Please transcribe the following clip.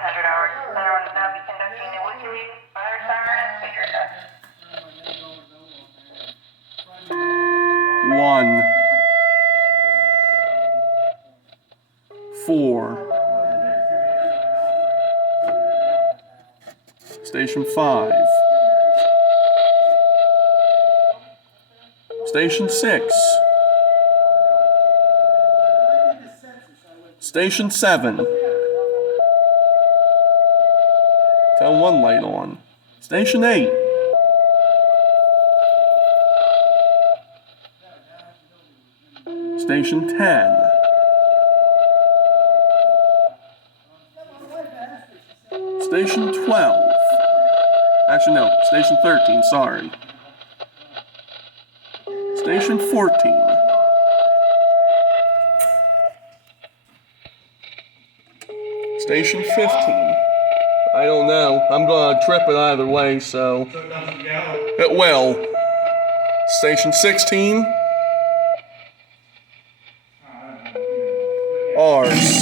600 hours. Center will now be conducting a weekly fire siren and speaker test. 1, 4, Station 5, Station 6, Station 7, Tell 1 light on, Station 8, Station 10, Station 12, actually no, Station 13, sorry, Station 14, Station 15, I don't know, I'm gonna trip it either way, so it will. Station 16, ours.